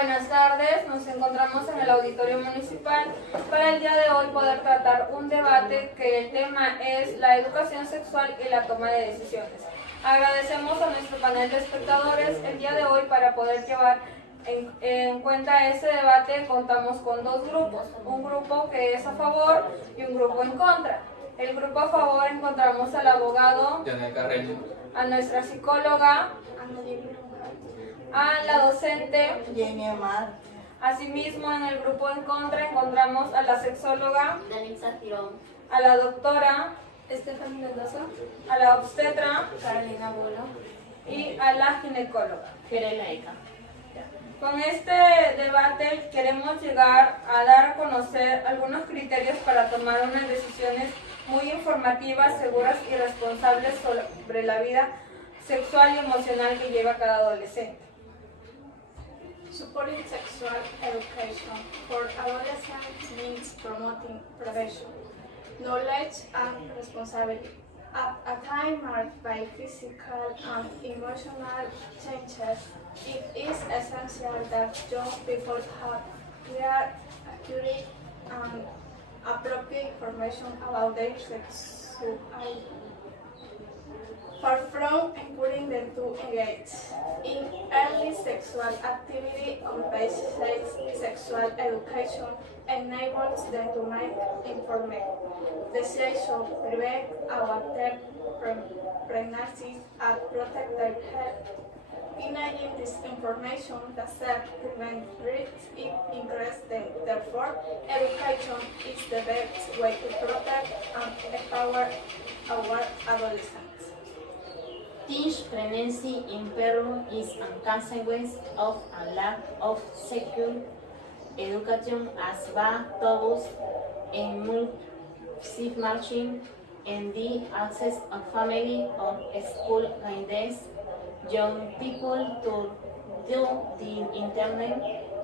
Buenas tardes, nos encontramos en el auditorio municipal para el día de hoy poder tratar un debate que el tema es la educación sexual y la toma de decisiones. Agradecemos a nuestro panel de espectadores el día de hoy para poder llevar en cuenta este debate. Contamos con dos grupos, un grupo que es a favor y un grupo en contra. El grupo a favor encontramos al abogado, a nuestra psicóloga, a la docente, Jenny Amar. Asimismo, en el grupo en contra encontramos a la sexóloga, Danitza Tirón, a la doctora, Stephanie Mendoza, a la obstetra Carolina Bolo, y a la ginecóloga. Fiorella Eca. Con este debate queremos llegar a dar a conocer algunos criterios para tomar unas decisiones muy informativas, seguras y responsables sobre la vida sexual y emocional que lleva cada adolescente. Supporting sexual education for adolescents means promoting prevention, knowledge and responsibility. At a time marked by physical and emotional changes, it is essential that young people have clear, accurate, and appropriate information about their sexuality. Far from encouraging them to engage in early sexual activity, compassionate sexual education enables them to make informed decisions, prevent avoid pregnancy, and protect their health. Denying this information does not prevent risks, it increases them. Therefore, education is the best way to protect and empower our adolescents. Teenage pregnancy in Peru is a consequence of a lack of secure education as bad taboos and multi-marching and the access of family or school guidance. Young people to do the internet,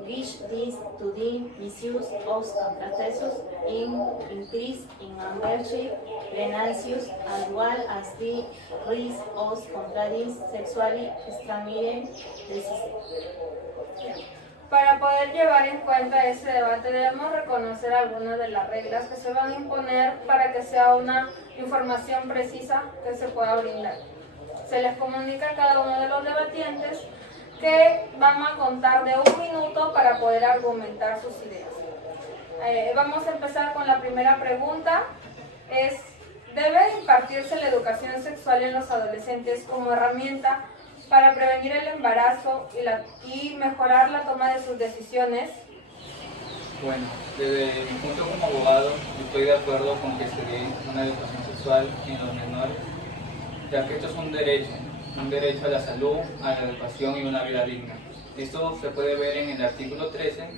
which leads to the misuse of contraceptives, increase in emergency pregnancies, as well as the risk of contracting sexually transmitted diseases. Para poder llevar en cuenta ese debate debemos reconocer algunas de las reglas que se van a imponer para que sea una información precisa que se pueda brindar. Se les comunica a cada uno de los debatientes que van a contar de 1 minuto para poder argumentar sus ideas. Vamos a empezar con la primera pregunta. ¿Debe impartirse la educación sexual en los adolescentes como herramienta para prevenir el embarazo y mejorar la toma de sus decisiones? Bueno, desde mi punto como abogado, estoy de acuerdo con que se dé una educación sexual en los menores, ya que esto es un derecho a la salud, a la educación y una vida digna. Esto se puede ver en el artículo 13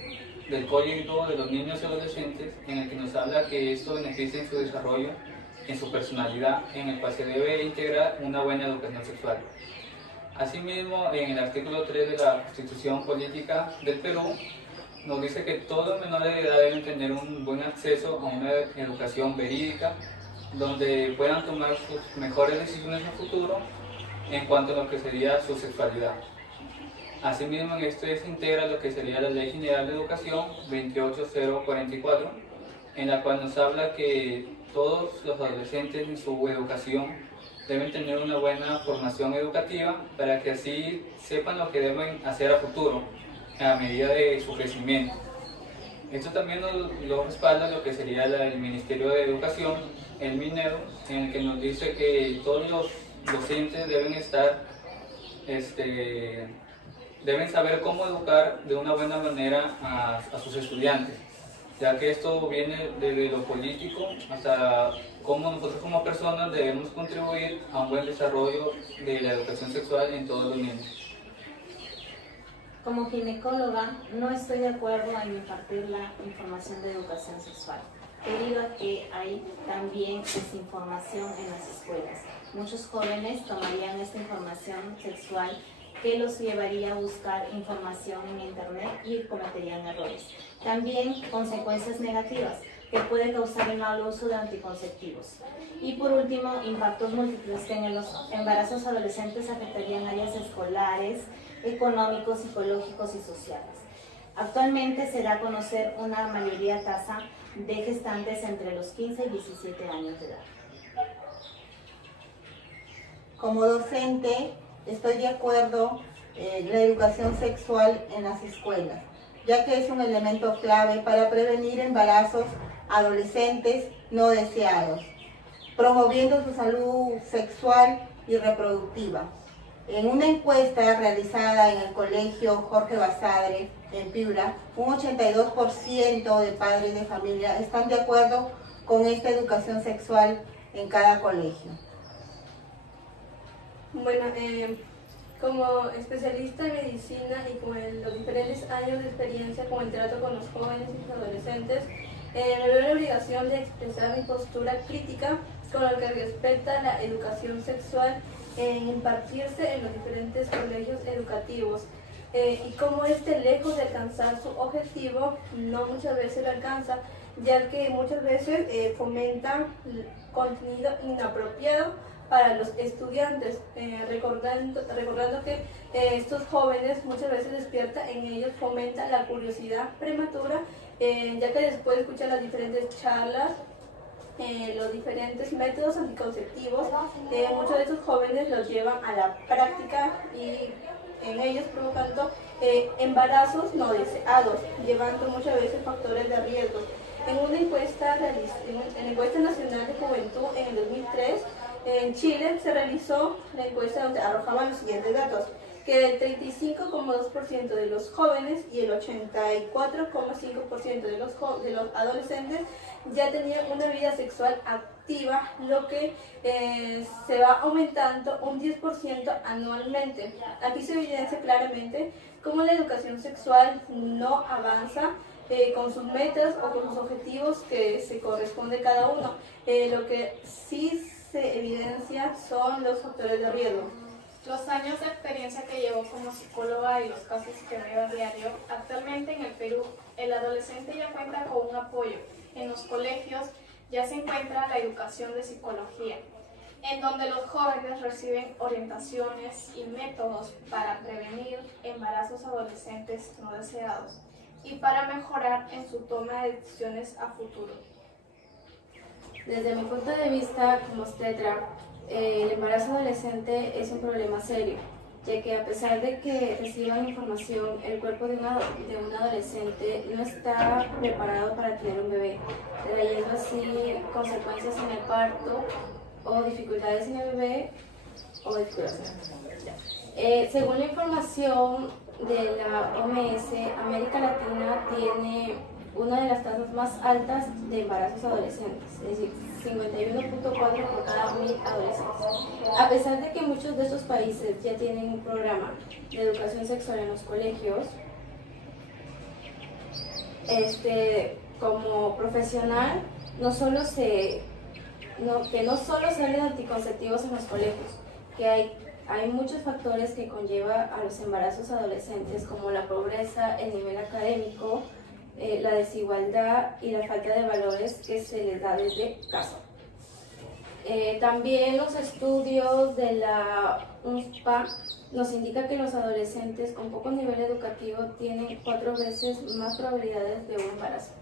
del Código de los Niños y Adolescentes, en el que nos habla que esto beneficia en su desarrollo, en su personalidad, en el cual se debe integrar una buena educación sexual. Asimismo, en el artículo 3 de la Constitución Política del Perú, nos dice que todos los menores de edad deben tener un buen acceso a una educación verídica, donde puedan tomar sus mejores decisiones en el futuro en cuanto a lo que sería su sexualidad. Asimismo, en esto se integra lo que sería la Ley General de Educación 28044, en la cual nos habla que todos los adolescentes en su educación deben tener una buena formación educativa para que así sepan lo que deben hacer a futuro, a medida de su crecimiento. Esto también lo respalda lo que sería el Ministerio de Educación, el Minedo, en el que nos dice que todos los docentes deben saber cómo educar de una buena manera a sus estudiantes, ya que esto viene desde lo político hasta cómo nosotros como personas debemos contribuir a un buen desarrollo de la educación sexual en todos los niños. Como ginecóloga, no estoy de acuerdo en impartir la información de educación sexual, debido a que hay también desinformación en las escuelas. Muchos jóvenes tomarían esta información sexual que los llevaría a buscar información en internet y cometerían errores. También consecuencias negativas que puede causar el mal uso de anticonceptivos. Y por último, impactos múltiples que en los embarazos adolescentes afectarían áreas escolares, económicos, psicológicos y sociales. Actualmente se da a conocer una mayoría tasa de gestantes entre los 15 y 17 años de edad. Como docente, estoy de acuerdo en la educación sexual en las escuelas, ya que es un elemento clave para prevenir embarazos adolescentes no deseados, promoviendo su salud sexual y reproductiva. En una encuesta realizada en el Colegio Jorge Basadre, en Piura, un 82% de padres de familia están de acuerdo con esta educación sexual en cada colegio. Bueno, como especialista en medicina y con los diferentes años de experiencia con el trato con los jóvenes y los adolescentes, me veo la obligación de expresar mi postura crítica con lo que respecta a la educación sexual en impartirse en los diferentes colegios educativos y cómo lejos de alcanzar su objetivo, no muchas veces lo alcanza, ya que muchas veces fomenta contenido inapropiado para los estudiantes, recordando que estos jóvenes muchas veces despierta en ellos, fomenta la curiosidad prematura, ya que después de escuchar las diferentes charlas, los diferentes métodos anticonceptivos, muchos de estos jóvenes los llevan a la práctica y en ellos provocando embarazos no deseados, llevando muchas veces factores de riesgo. En una encuesta, en la encuesta nacional de juventud en el 2003, en Chile se realizó la encuesta donde arrojaban los siguientes datos, que el 35,2% de los jóvenes y el 84,5% de los adolescentes ya tenían una vida sexual activa, lo que se va aumentando un 10% anualmente. Aquí se evidencia claramente cómo la educación sexual no avanza con sus metas o con sus objetivos que se corresponde cada uno. Lo que sí se evidencia son los factores de riesgo. Los años de experiencia que llevo como psicóloga y los casos que veo a diario, actualmente en el Perú, el adolescente ya cuenta con un apoyo. En los colegios ya se encuentra la educación de psicología, en donde los jóvenes reciben orientaciones y métodos para prevenir embarazos adolescentes no deseados y para mejorar en su toma de decisiones a futuro. Desde mi punto de vista como obstetra, el embarazo adolescente es un problema serio, ya que a pesar de que reciban información, el cuerpo de un adolescente no está preparado para tener un bebé, trayendo así consecuencias en el parto o dificultades en el bebé o descuración. Según la información de la OMS, América Latina tiene una de las tasas más altas de embarazos adolescentes, es decir, 51.4 por cada 1000 adolescentes. A pesar de que muchos de estos países ya tienen un programa de educación sexual en los colegios, como profesional, no solo salen anticonceptivos en los colegios, que hay muchos factores que conlleva a los embarazos adolescentes, como la pobreza, el nivel académico, la desigualdad y la falta de valores que se les da desde casa. También los estudios de la UNSPA nos indican que los adolescentes con poco nivel educativo tienen 4 veces más probabilidades de un embarazo.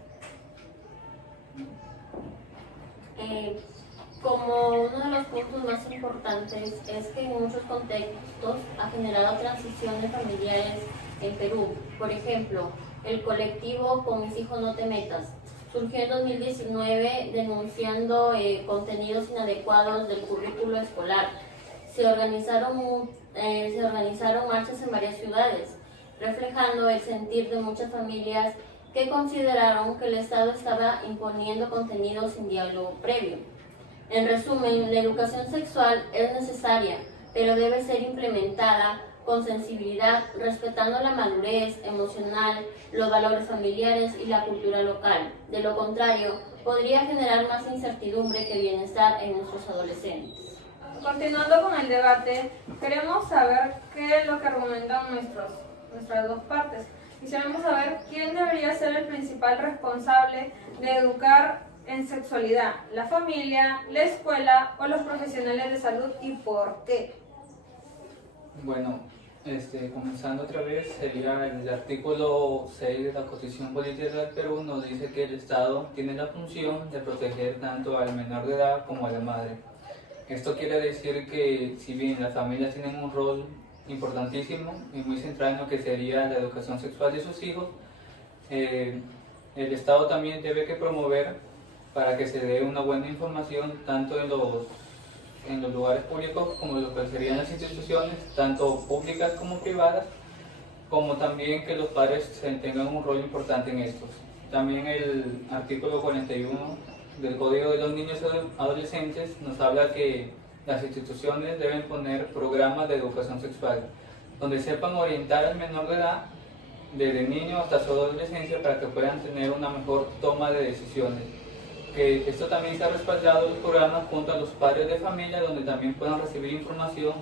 Como uno de los puntos más importantes es que en muchos contextos ha generado transiciones familiares en Perú. Por ejemplo, el colectivo Con mis hijos no te metas surgió en 2019 denunciando contenidos inadecuados del currículo escolar. Se organizaron marchas en varias ciudades, reflejando el sentir de muchas familias que consideraron que el Estado estaba imponiendo contenidos sin diálogo previo. En resumen, la educación sexual es necesaria, pero debe ser implementada con sensibilidad, respetando la madurez emocional, los valores familiares y la cultura local. De lo contrario, podría generar más incertidumbre que bienestar en nuestros adolescentes. Continuando con el debate, queremos saber qué es lo que argumentan nuestras dos partes. Quisiéramos saber quién debería ser el principal responsable de educar en sexualidad, la familia, la escuela o los profesionales de salud y por qué. Bueno, comenzando otra vez, sería el artículo 6 de la Constitución Política del Perú, nos dice que el Estado tiene la función de proteger tanto al menor de edad como a la madre. Esto quiere decir que si bien las familias tienen un rol importantísimo y muy central en lo que sería la educación sexual de sus hijos, el Estado también debe que promover para que se dé una buena información tanto en los lugares públicos como lo que serían las instituciones, tanto públicas como privadas, como también que los padres tengan un rol importante en estos. También el artículo 41 del Código de los Niños y Adolescentes nos habla que las instituciones deben poner programas de educación sexual, donde sepan orientar al menor de edad, desde niño hasta su adolescencia, para que puedan tener una mejor toma de decisiones. Que esto también se ha respaldado los programas junto a los padres de familia, donde también puedan recibir información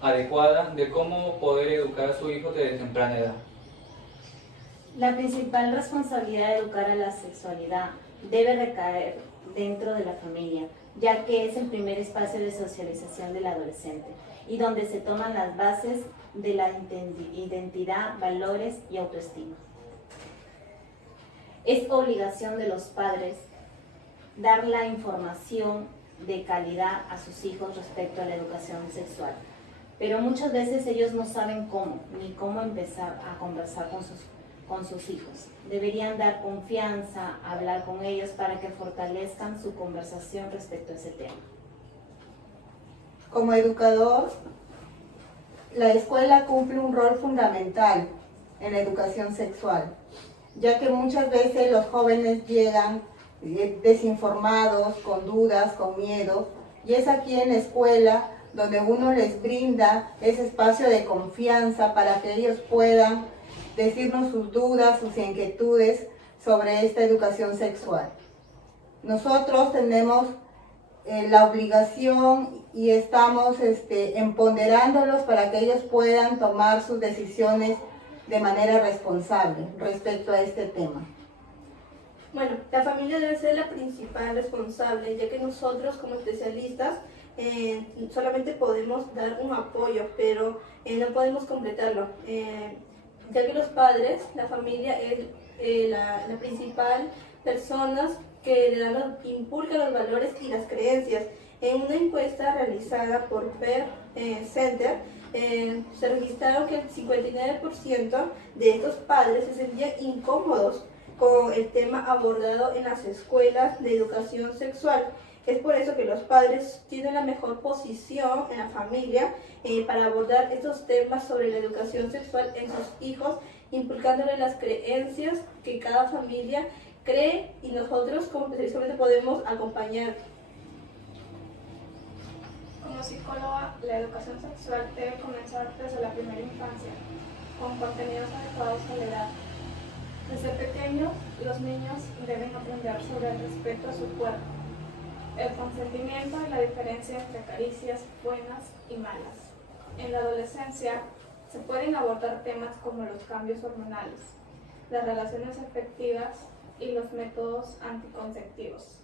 adecuada de cómo poder educar a su hijo desde temprana edad. La principal responsabilidad de educar a la sexualidad debe recaer dentro de la familia, ya que es el primer espacio de socialización del adolescente y donde se toman las bases de la identidad, valores y autoestima. Es obligación de los padres dar la información de calidad a sus hijos respecto a la educación sexual, pero muchas veces ellos no saben cómo, ni cómo empezar a conversar con sus hijos. Deberían dar confianza, hablar con ellos para que fortalezcan su conversación respecto a ese tema. Como educador, la escuela cumple un rol fundamental en la educación sexual, ya que muchas veces los jóvenes llegan desinformados, con dudas, con miedo, y es aquí en la escuela donde uno les brinda ese espacio de confianza para que ellos puedan decirnos sus dudas, sus inquietudes sobre esta educación sexual. Nosotros tenemos la obligación y estamos empoderándolos para que ellos puedan tomar sus decisiones de manera responsable respecto a este tema. Bueno, la familia debe ser la principal responsable, ya que nosotros como especialistas solamente podemos dar un apoyo, pero no podemos completarlo, ya que los padres, la familia es la principal personas que inculcan los valores y las creencias. En una encuesta realizada por Peer Center, se registraron que el 59% de estos padres se sentían incómodos con el tema abordado en las escuelas de educación sexual. Es por eso que los padres tienen la mejor posición en la familia para abordar estos temas sobre la educación sexual en sus hijos, inculcándoles las creencias que cada familia cree y nosotros como especialistas podemos acompañar. Como psicóloga, la educación sexual debe comenzar desde la primera infancia, con contenidos adecuados a la edad. Desde pequeños, los niños deben aprender sobre el respeto a su cuerpo, el consentimiento y la diferencia entre caricias buenas y malas. En la adolescencia se pueden abordar temas como los cambios hormonales, las relaciones afectivas y los métodos anticonceptivos.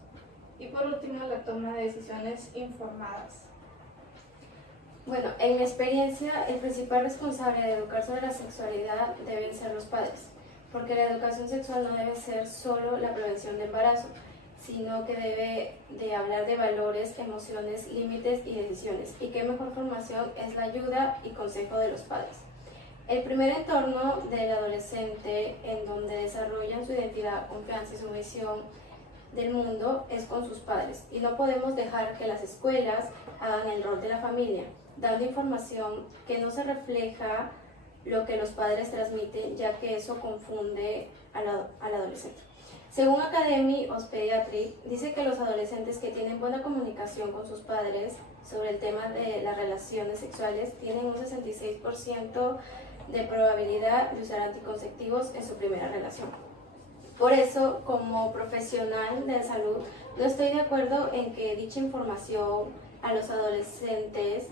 Y por último, la toma de decisiones informadas. Bueno, en mi experiencia, el principal responsable de educar sobre la sexualidad deben ser los padres, porque la educación sexual no debe ser solo la prevención de embarazo, sino que debe de hablar de valores, emociones, límites y decisiones. Y qué mejor formación es la ayuda y consejo de los padres. El primer entorno del adolescente en donde desarrollan su identidad, confianza y su visión del mundo es con sus padres. Y no podemos dejar que las escuelas hagan el rol de la familia, dando información que no se refleja lo que los padres transmiten, ya que eso confunde al adolescente. Según Academy of Pediatry, dice que los adolescentes que tienen buena comunicación con sus padres sobre el tema de las relaciones sexuales tienen un 66% de probabilidad de usar anticonceptivos en su primera relación. Por eso, como profesional de salud, no estoy de acuerdo en que dicha información a los adolescentes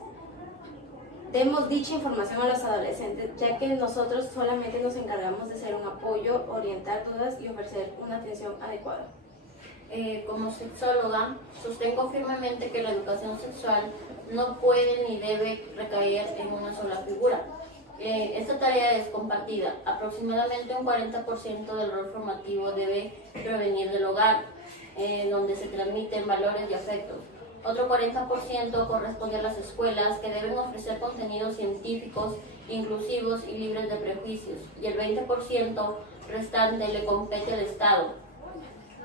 demos dicha información a los adolescentes, ya que nosotros solamente nos encargamos de ser un apoyo, orientar dudas y ofrecer una atención adecuada. Como sexóloga, sostengo firmemente que la educación sexual no puede ni debe recaer en una sola figura. Esta tarea es compartida. Aproximadamente un 40% del rol formativo debe provenir del hogar, donde se transmiten valores y afectos. Otro 40% corresponde a las escuelas, que deben ofrecer contenidos científicos, inclusivos y libres de prejuicios. Y el 20% restante le compete al Estado,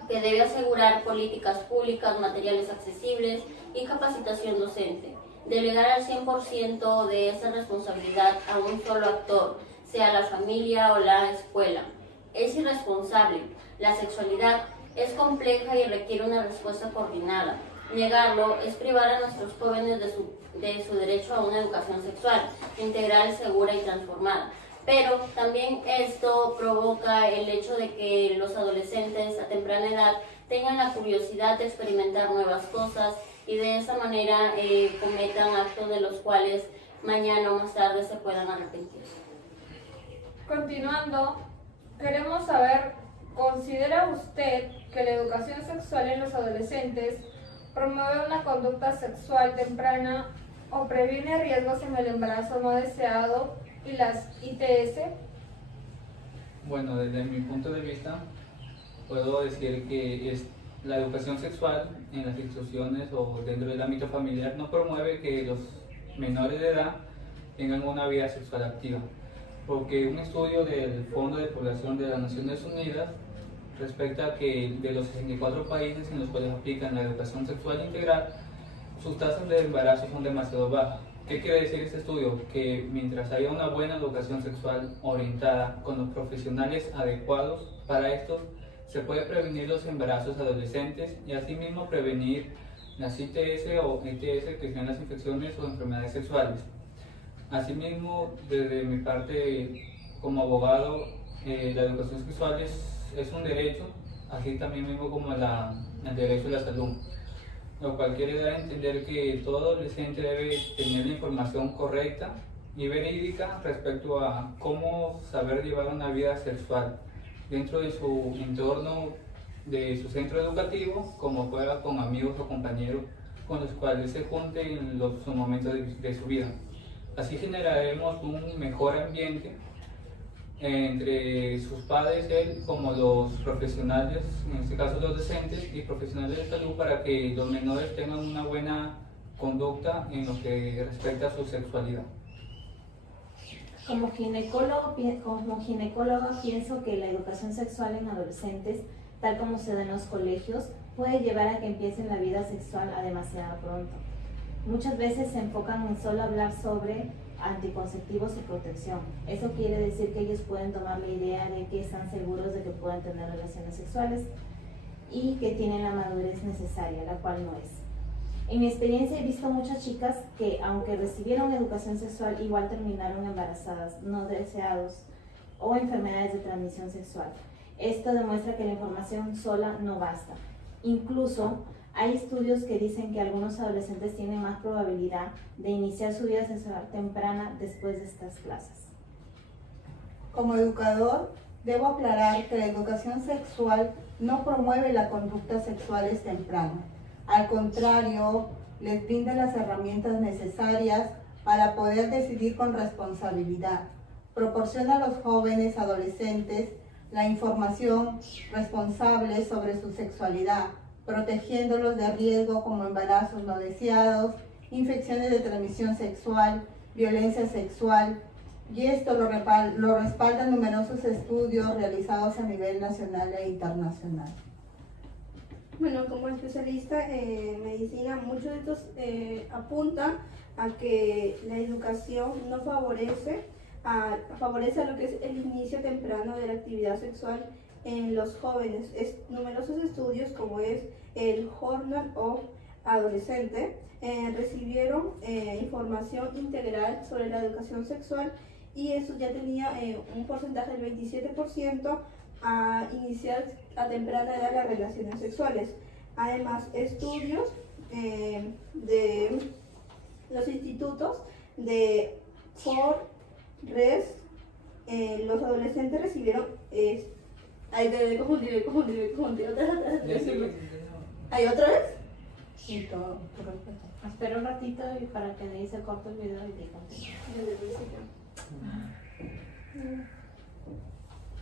que debe asegurar políticas públicas, materiales accesibles y capacitación docente. Delegar al 100% de esa responsabilidad a un solo actor, sea la familia o la escuela, es irresponsable. La sexualidad es compleja y requiere una respuesta coordinada. Negarlo es privar a nuestros jóvenes de su derecho a una educación sexual, integral, segura y transformada. Pero también esto provoca el hecho de que los adolescentes a temprana edad tengan la curiosidad de experimentar nuevas cosas y de esa manera cometan actos de los cuales mañana o más tarde se puedan arrepentir. Continuando, queremos saber, ¿considera usted que la educación sexual en los adolescentes promueve una conducta sexual temprana o previene riesgos en el embarazo no deseado y las ITS? Bueno, desde mi punto de vista, puedo decir que la educación sexual en las instituciones o dentro del ámbito familiar no promueve que los menores de edad tengan una vida sexual activa, porque un estudio del Fondo de Población de las Naciones Unidas respecta que de los 64 países en los cuales aplican la educación sexual integral, sus tasas de embarazo son demasiado bajas. ¿Qué quiere decir este estudio? Que mientras haya una buena educación sexual orientada con los profesionales adecuados para estos, se puede prevenir los embarazos adolescentes y asimismo prevenir las ITS o ETS, que son las infecciones o enfermedades sexuales. Asimismo, desde mi parte como abogado, la educación sexual es un derecho, así también mismo como el derecho a la salud, lo cual quiere dar a entender que todo adolescente debe tener la información correcta y verídica respecto a cómo saber llevar una vida sexual dentro de su entorno, de su centro educativo, como juega con amigos o compañeros con los cuales se junte en los momentos de su vida. Así generaremos un mejor ambiente entre sus padres, él, como los profesionales, en este caso los docentes y profesionales de salud, para que los menores tengan una buena conducta en lo que respecta a su sexualidad. Como ginecóloga pienso que la educación sexual en adolescentes, tal como se da en los colegios, puede llevar a que empiecen la vida sexual a demasiado pronto. Muchas veces se enfocan en solo hablar sobre anticonceptivos y protección. Eso quiere decir que ellos pueden tomar la idea de que están seguros de que pueden tener relaciones sexuales y que tienen la madurez necesaria, la cual no es. En mi experiencia he visto muchas chicas que, aunque recibieron educación sexual, igual terminaron embarazadas, no deseados o enfermedades de transmisión sexual. Esto demuestra que la información sola no basta. Incluso hay estudios que dicen que algunos adolescentes tienen más probabilidad de iniciar su vida sexual temprana después de estas clases. Como educador, debo aclarar que la educación sexual no promueve las conductas sexuales tempranas. Al contrario, les brinda las herramientas necesarias para poder decidir con responsabilidad. Proporciona a los jóvenes adolescentes la información responsable sobre su sexualidad, protegiéndolos de riesgo como embarazos no deseados, infecciones de transmisión sexual, violencia sexual, y esto lo respaldan numerosos estudios realizados a nivel nacional e internacional. Bueno, como especialista en medicina, muchos de estos apuntan a que la educación no favorece a lo que es el inicio temprano de la actividad sexual en los jóvenes. Numerosos estudios, como es el Journal of Adolescente, recibieron información integral sobre la educación sexual, y eso ya tenía un porcentaje del 27% a iniciar a temprana edad las relaciones sexuales. Además, estudios de los institutos de Ford, Res, los adolescentes recibieron ay, me confundí ¿hay otra vez? Sí, todo, correcto. Espera un ratito y para que le hice corto el video y te continúe. Desde el principio.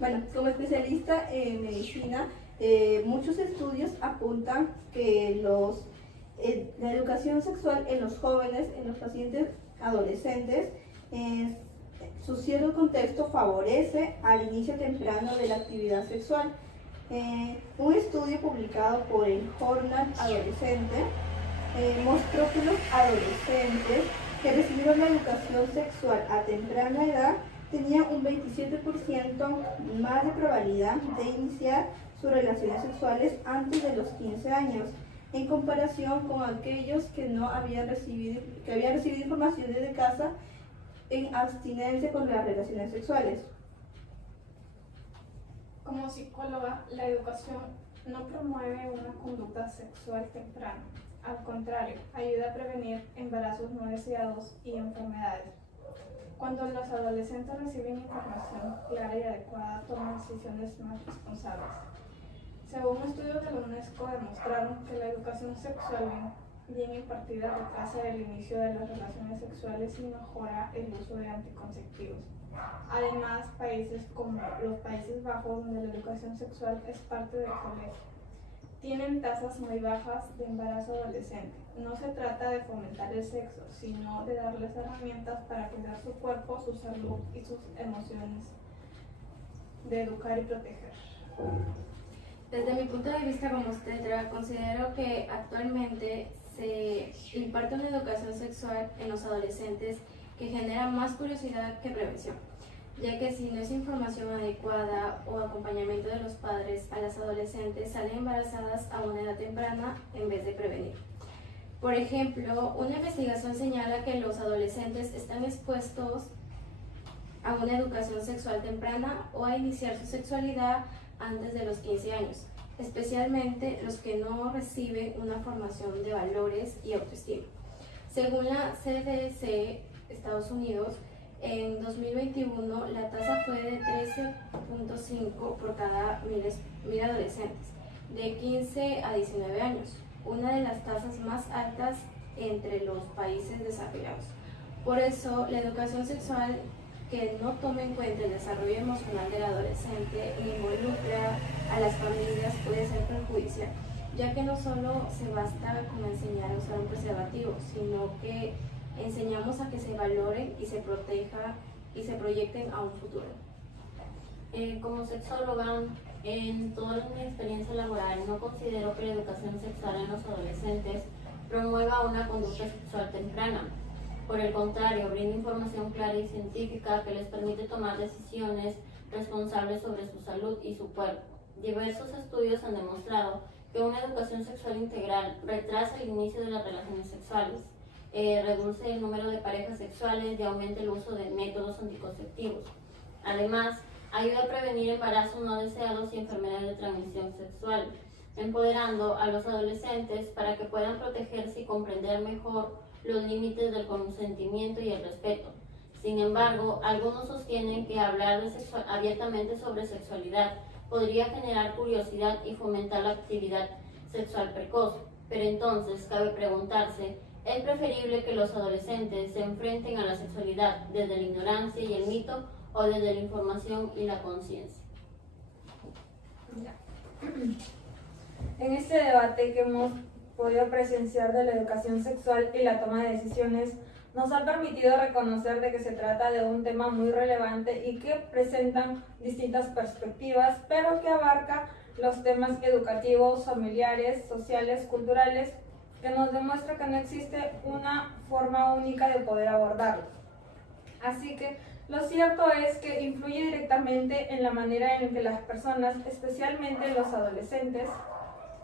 Bueno, como especialista en medicina, muchos estudios apuntan que la educación sexual en los jóvenes, en los pacientes adolescentes, su cierto contexto favorece al inicio temprano de la actividad sexual. Un estudio publicado por el Journal Adolescente mostró que los adolescentes que recibieron la educación sexual a temprana edad tenían un 27% más de probabilidad de iniciar sus relaciones sexuales antes de los 15 años, en comparación con aquellos que habían recibido información desde casa en abstinencia con las relaciones sexuales. Como psicóloga, la educación no promueve una conducta sexual temprana. Al contrario, ayuda a prevenir embarazos no deseados y enfermedades. Cuando los adolescentes reciben información clara y adecuada, toman decisiones más responsables. Según estudios de la UNESCO, demostraron que la educación sexual bien impartida retrasa el inicio de las relaciones sexuales y mejora el uso de anticonceptivos. Además, países como los Países Bajos, donde la educación sexual es parte del colegio, tienen tasas muy bajas de embarazo adolescente. No se trata de fomentar el sexo, sino de darles herramientas para cuidar su cuerpo, su salud y sus emociones, de educar y proteger. Desde mi punto de vista como obstetra, considero que actualmente se imparte una educación sexual en los adolescentes que genera más curiosidad que prevención, ya que si no es información adecuada o acompañamiento de los padres a las adolescentes, salen embarazadas a una edad temprana en vez de prevenir. Por ejemplo, una investigación señala que los adolescentes están expuestos a una educación sexual temprana o a iniciar su sexualidad antes de los 15 años, especialmente los que no reciben una formación de valores y autoestima. Según la CDC Estados Unidos, en 2021 la tasa fue de 13.5 por cada mil adolescentes de 15 a 19 años, una de las tasas más altas entre los países desarrollados. Por eso, la educación sexual que no tome en cuenta el desarrollo emocional del adolescente e involucra a las familias puede ser perjudicial, ya que no solo se basta con enseñar a usar un preservativo, sino que enseñamos a que se valoren y se proteja y se proyecten a un futuro. Como sexóloga, en toda mi experiencia laboral, no considero que la educación sexual en los adolescentes promueva una conducta sexual temprana. Por el contrario, brinda información clara y científica que les permite tomar decisiones responsables sobre su salud y su cuerpo. Diversos estudios han demostrado que una educación sexual integral retrasa el inicio de las relaciones sexuales, reduce el número de parejas sexuales y aumenta el uso de métodos anticonceptivos. Además, ayuda a prevenir embarazos no deseados y enfermedades de transmisión sexual, empoderando a los adolescentes para que puedan protegerse y comprender mejor los límites del consentimiento y el respeto. Sin embargo, algunos sostienen que hablar abiertamente sobre sexualidad podría generar curiosidad y fomentar la actividad sexual precoz. Pero entonces cabe preguntarse, ¿es preferible que los adolescentes se enfrenten a la sexualidad desde la ignorancia y el mito o desde la información y la conciencia? En este debate que hemos podido presenciar de la educación sexual y la toma de decisiones, nos ha permitido reconocer de que se trata de un tema muy relevante y que presentan distintas perspectivas, pero que abarca los temas educativos, familiares, sociales, culturales, que nos demuestra que no existe una forma única de poder abordarlo. Así que lo cierto es que influye directamente en la manera en que las personas, especialmente los adolescentes,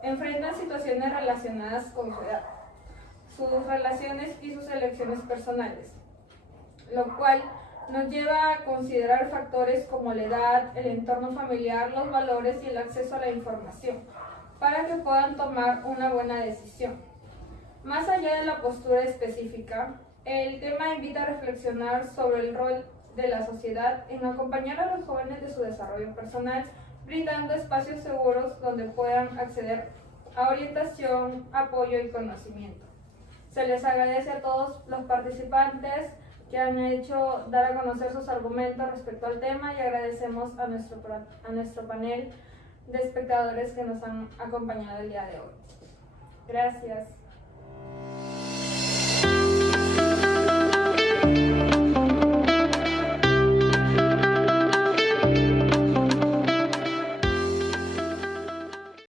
enfrentan situaciones relacionadas con su edad, sus relaciones y sus elecciones personales, lo cual nos lleva a considerar factores como la edad, el entorno familiar, los valores y el acceso a la información, para que puedan tomar una buena decisión. Más allá de la postura específica, el tema invita a reflexionar sobre el rol de la sociedad en acompañar a los jóvenes de su desarrollo personal, brindando espacios seguros donde puedan acceder a orientación, apoyo y conocimiento. Se les agradece a todos los participantes que han hecho dar a conocer sus argumentos respecto al tema, y agradecemos a nuestro panel de espectadores que nos han acompañado el día de hoy. Gracias.